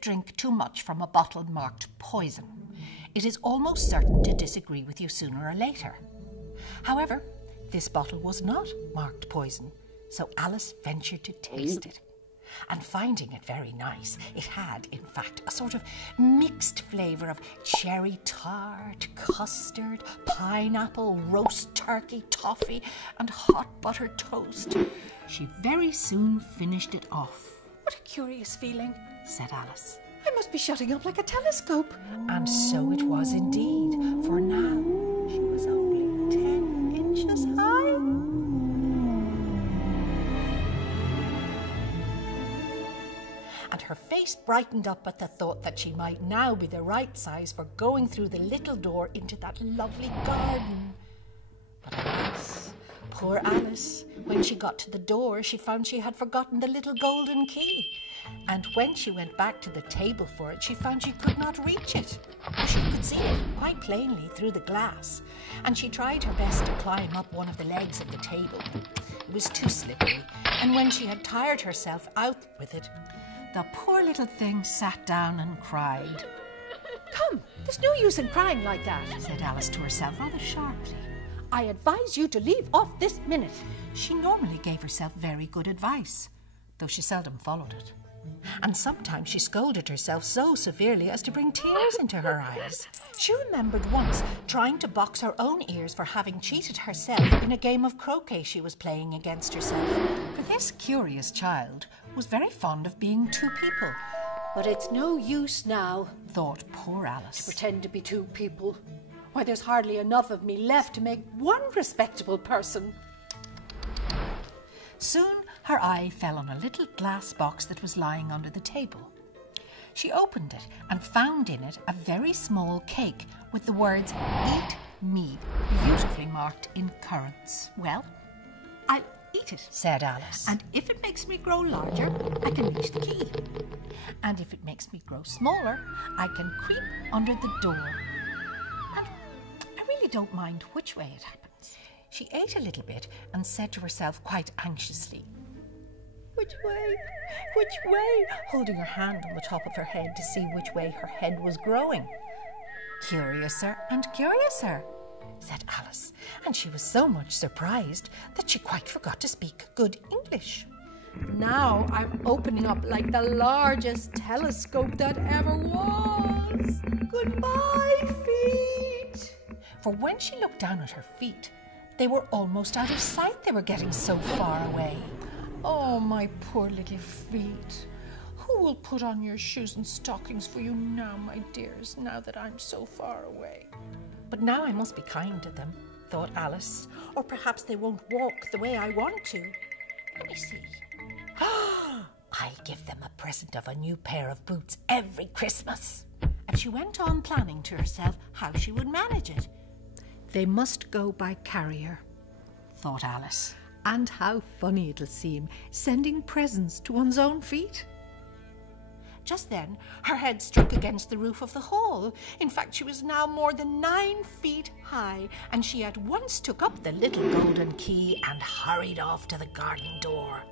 drink too much from a bottle marked poison, it is almost certain to disagree with you sooner or later. However, this bottle was not marked poison, so Alice ventured to taste it. And finding it very nice, it had, in fact, a sort of mixed flavour of cherry tart, custard, pineapple, roast turkey, toffee, and hot buttered toast. She very soon finished it off. What a curious feeling, said Alice. I must be shutting up like a telescope. And so it was indeed, for now she was only 10 inches high. And her face brightened up at the thought that she might now be the right size for going through the little door into that lovely garden. But alas, poor Alice, when she got to the door, she found she had forgotten the little golden key. And when she went back to the table for it, she found she could not reach it. She could see it quite plainly through the glass, and she tried her best to climb up one of the legs of the table. It was too slippery, and when she had tired herself out with it, the poor little thing sat down and cried. Come, there's no use in crying like that, said Alice to herself rather sharply. I advise you to leave off this minute. She normally gave herself very good advice, though she seldom followed it. And sometimes she scolded herself so severely as to bring tears into her eyes. She remembered once trying to box her own ears for having cheated herself in a game of croquet she was playing against herself. For this curious child was very fond of being two people. But it's no use now, thought poor Alice, to pretend to be two people. Why, there's hardly enough of me left to make one respectable person. Soon her eye fell on a little glass box that was lying under the table. She opened it and found in it a very small cake with the words, "Eat me," beautifully marked in currants. "Well, I'll eat it," said Alice. "And if it makes me grow larger, I can reach the key. And if it makes me grow smaller, I can creep under the door. And I really don't mind which way it happens." She ate a little bit and said to herself quite anxiously, "Which way? Which way?" holding her hand on the top of her head to see which way her head was growing. "Curiouser and curiouser," said Alice, and she was so much surprised that she quite forgot to speak good English. Now I'm opening up like the largest telescope that ever was. Goodbye, feet. For when she looked down at her feet, they were almost out of sight. They were getting so far away. Oh, my poor little feet. Who will put on your shoes and stockings for you now, my dears, now that I'm so far away? But now I must be kind to them, thought Alice, or perhaps they won't walk the way I want to. Let me see. I'll give them a present of a new pair of boots every Christmas. And she went on planning to herself how she would manage it. They must go by carrier, thought Alice. And how funny it'll seem, sending presents to one's own feet. Just then, her head struck against the roof of the hall. In fact, she was now more than 9 feet high, and she at once took up the little golden key and hurried off to the garden door.